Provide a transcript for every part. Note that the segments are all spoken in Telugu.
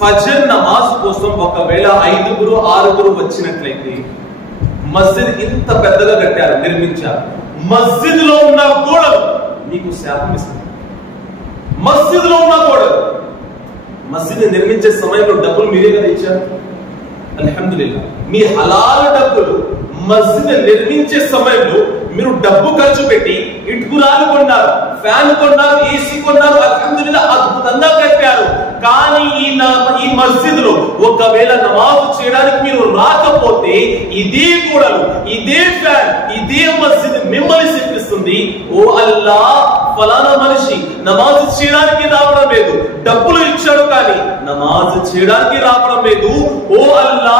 ఫజర్ నమాజ్ కోసం ఒకవేళ 5 6 వచ్చినట్లయితే, మస్జిద్ ఇంత పెద్దగా కట్టారు, నిర్మించారు, మస్జిద్ లో ఉన్న గోడలు మీకు శాపం ఇస్తుంది. మస్జిద్ లో ఉన్న గోడలు, మస్జిద్ నిర్మించే సమయంలో డబ్బులు మీరే కదా ఇచ్చారు, అల్హమ్దులిల్లాహ్. మీ హలాల్ డబ్బులు మస్జిద్ నిర్మించే సమయంలో మీరు డబ్బు ఖర్చు పెట్టి ఇటుకురాలు కొన్నారు, ఫ్యాన్ కొన్నారు, ఏసీ కొన్నారు, అల్హమ్దులిల్లాహ్ అద్భుతంగా కట్టారు. కానీ ఈ మస్జిద్ లో ఒకవేళ నమాజ్ చేయడానికి మీరు రాకపోతే, ఇదే గోడలు, ఇదే ఫ్యాన్, ఇదే మస్జిద్ మిమ్మల్ని శిక్షిస్తుంది. ఓ అల్లా, ఫలానా మనిషి నమాజ్ చేయడానికి రావడం లేదు, డబ్బులు ఇచ్చాడు కానీ నమాజ్ చేయడానికి రావడం లేదు. ఓ అల్లా,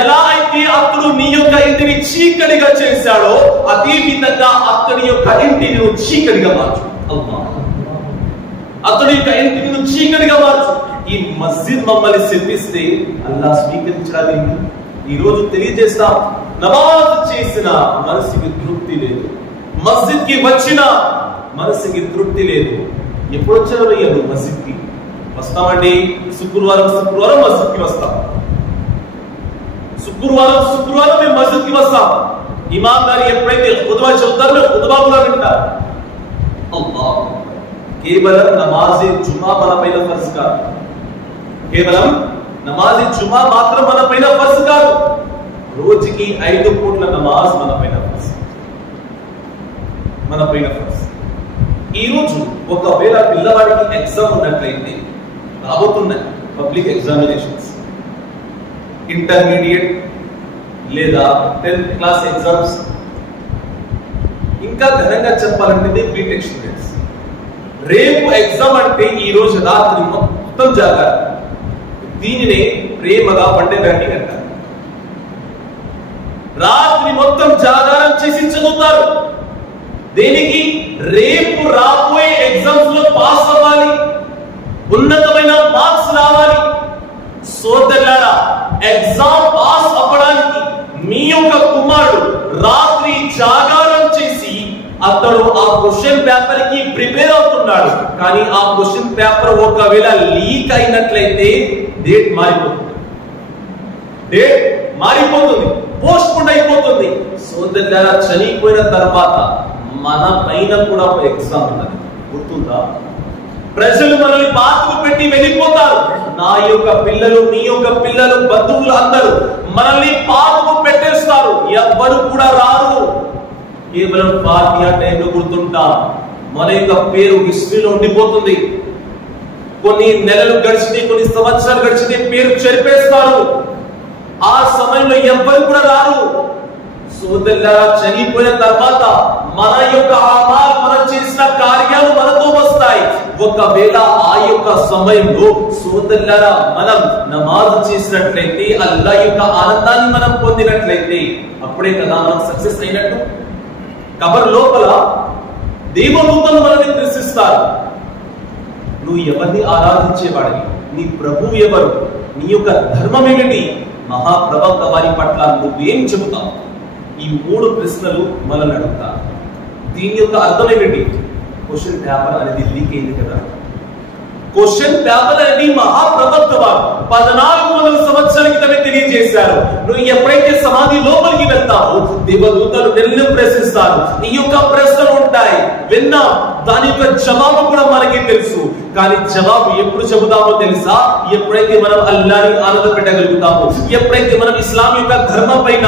ఎలా అయితే అతడు నీ యొక్క ఇంటిని చీకటిగా చేశాడో, అదే విధంగా అతడి యొక్క ఇంటిని నువ్వు చీకటిగా మార్చు. అల్లాహ్, అతడి యొక్క ఇంటిని నువ్వు చీకటిగా మార్చు. ఈ మస్జిద్ మమ్మల్ని శిక్షిస్తే అల్లా స్వీకరించడానికి ఈ రోజు తెలియజేస్తాం, నమాజ్ చేసిన మనసుకి తృప్తి లేదు, మస్జిద్ కి వచ్చిన మనసుకి తృప్తి లేదు. ఎప్పుడు వచ్చారో అయ్యారు మస్జిద్ కి? వస్తామండి, శుక్రవారం మస్జిద్ కి వస్తాం, శుక్రవారం మేము మస్జిద్ కి వస్తాం. ఇమామ్ గారు ఎప్పుడైతే ఖుత్బా చెబుతారో మేము ఖుత్బా కూడా వింటాం. అల్లాహ్, కేవలం నమాజే జుమా మన పైన ఫర్జ్ కాదు, కేవలం నమాజే జుమా మాత్రం మన పైన ఫర్జ్ కాదు, రోజుకి 5 పూట్ల నమాజ్ మన పైన ఫర్జ్. ఈ రోజు ఒకవేళ పిల్లవాడికి ఎగ్జామ్ ఉన్నట్లయితే, రాబోతున్నాయి పబ్లిక్ ఎగ్జామినేషన్స్, ఇంటర్మీడియట్ లేదా 10th క్లాస్ ఎగ్జామ్స్, ఇంకా ఘనంగా చెప్పాలంటే బీటెక్ స్టూడెంట్స్. రేపు ఎగ్జామ్ అంటే ఈ రోజు రాత్రి మొత్తం జాగారు. దీనినే ప్రేమగా వన్డే బ్యాటింగ్ అంటారు. రాత్రి మొత్తం జాగారం చేసి చదువుతారు. దేనికి? రేపు రాబోయే ఎగ్జామ్స్ లో పాస్ అవ్వాలి, ఉన్నతమైన మార్క్స్ రావాలి. సోదరులారా, ఎగ్జామ్ పాస్ అవ్వడానికి మీ యొక్క కుమారుడు రాత్రి జాగారం చేసి అతడు ఆ క్వశ్చన్ పేపర్ కి ప్రిపేర్ అవుతున్నాడు. కానీ ఆ క్వశ్చన్ పేపర్ ఒకవేళ లీక్ అయినట్లయితే డేట్ మారిపోతుంది, పోస్ట్ పోన్ అయిపోతుంది. సోదరులారా, చనిపోయిన తర్వాత మన పైన కూడా ఒక ఎగ్జామ్ ఉన్నది, గుర్తుందా? ప్రజలు మనల్ని బాధలు పెట్టి వెళ్ళిపోతారు. నా యొక్క పిల్లలు, మీ యొక్క పిల్లలు, బంధువులు అందరూ మనల్ని బాధలు పెట్టేస్తారు, ఎవ్వరు కూడా రారు. కేవలం ఫాతిహా టైంలో గుర్తుంటాం, మన యొక్క పేరు హిస్టరీలో ఉండిపోతుంది. కొన్ని నెలలు గడిచితే, కొన్ని సంవత్సరాలు గడిచితే పేరు చెరిపేస్తారు. ఆ సమయంలో ఎవ్వరు కూడా రారు. సోదరులారా, చనిపోయిన తర్వాత మన యొక్క అమాల్, మనం చేసిన కార్యాలు మనతో వస్తాయి. ఒకవేళ ఆ యొక్క సమయంలో సోదరులారా మనం నమాజ్ చేసినట్లయితే, అల్లాహ్ యొక్క ఆనందాన్ని మనం పొందినట్లయితే, అప్పుడే కదా మనం సక్సెస్ అయినట్టు. కబర్ లోపల దేవదూతలు మనల్ని దర్శిస్తారు. నువ్వు ఎవరిని ఆరాధించేవాడివి? నీ ప్రభువు ఎవరు? నీ యొక్క ధర్మం ఏమిటి? మహాప్రవక్త వారి పట్ల నువ్వేం చెబుతావు? ఈ 3 ప్రశ్నలు మనల్ని అడుగుతారు. దీని యొక్క అర్థం ఏమిటి? క్వశ్చన్ పేపర్ అనేది లీక్ అయింది కదా. క్వశ్చన్ పేపర్ అనేది మహాప్రవక్త వారు 1400 సంవత్సరాల క్రితమే తెలియజేశారు. నువ్వు ఎప్పుడైతే సమాధి లోపలికి వెళ్తావో దేవదూతలు నిన్ను ప్రశ్నిస్తారు. ఈ యొక్క ప్రశ్నలు ఉంటాయి, విన్నాం. దాని యొక్క జవాబు కూడా మనకి తెలుసు. కానీ జవాబు ఎప్పుడు చెబుతామో తెలుసా? ఎప్పుడైతే మనం అల్లాహ్ని ఆనందపెట్టగలుగుతామో, ఎప్పుడైతే మనం ఇస్లాం యొక్క ధర్మం పైన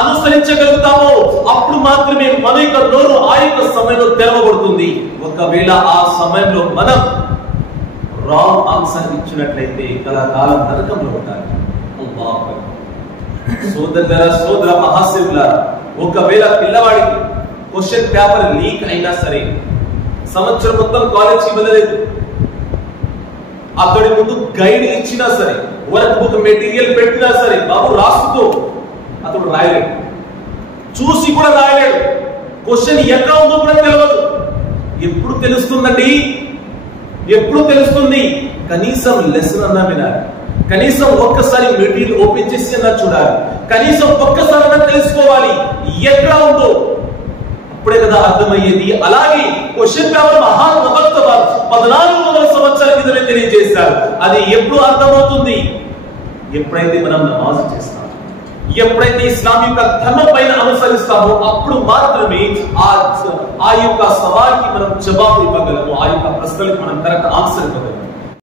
అనుసరించగలుగుతామో, అప్పుడు మాత్రమే మన యొక్క నోరు ఆ యొక్క సమయంలో తెరవబడుతుంది. ఒకవేళ ఆ సమయంలో మనం రాంగ్ ఆన్సర్ ఇచ్చినట్లయితే కలకాలం నరకంలో ఉంటారు. సోదర మహాశివులారా, ఒకవేళ పిల్లవాడికి క్వశ్చన్ పేపర్ లీక్ అయినా సరే, సంవత్సరం మొత్తం కాలేజీకి వెళ్ళలేదు, అక్కడి ముందు గైడ్ ఇచ్చినా సరే, వర్క్ బుక్ మెటీరియల్ పెట్టినా సరే, బాబు రాసుకో, అతడు రాయలేడు, చూసి కూడా రాయలేడు. క్వశ్చన్ ఎక్కడ ఉందో కూడా తెలియదు. ఎప్పుడు తెలుస్తుందండి? ఎప్పుడు తెలుస్తుంది? కనీసం లెసన్ అన్నా వినాలి, కనీసం ఒక్కసారి మెటీరియల్ ఓపెన్ చేసి అన్నా చూడాలి, కనీసం ఒక్కసారి తెలుసుకోవాలి ఎక్కడ ఉందో. అప్పుడే కదా అర్థమయ్యేది. అలాగే క్వశ్చన్ పేపర్ మహాత్మభక్త 1400 సంవత్సరాల క్రితమే తెలియజేశారు. అది ఎప్పుడు అర్థమవుతుంది? ఎప్పుడైతే మనం నమాజ్ చేస్తాం, ఎప్పుడైతే ఇస్లాం యొక్క ధర్మం పైన అనుసరిస్తామో అప్పుడు మాత్రమే ఆ యొక్క సవాల్కి మనం జవాబు ఇవ్వగలము, ఆ యొక్క ప్రశ్నలకు మనం కరెక్ట్ ఆన్సర్ ఇవ్వగలము.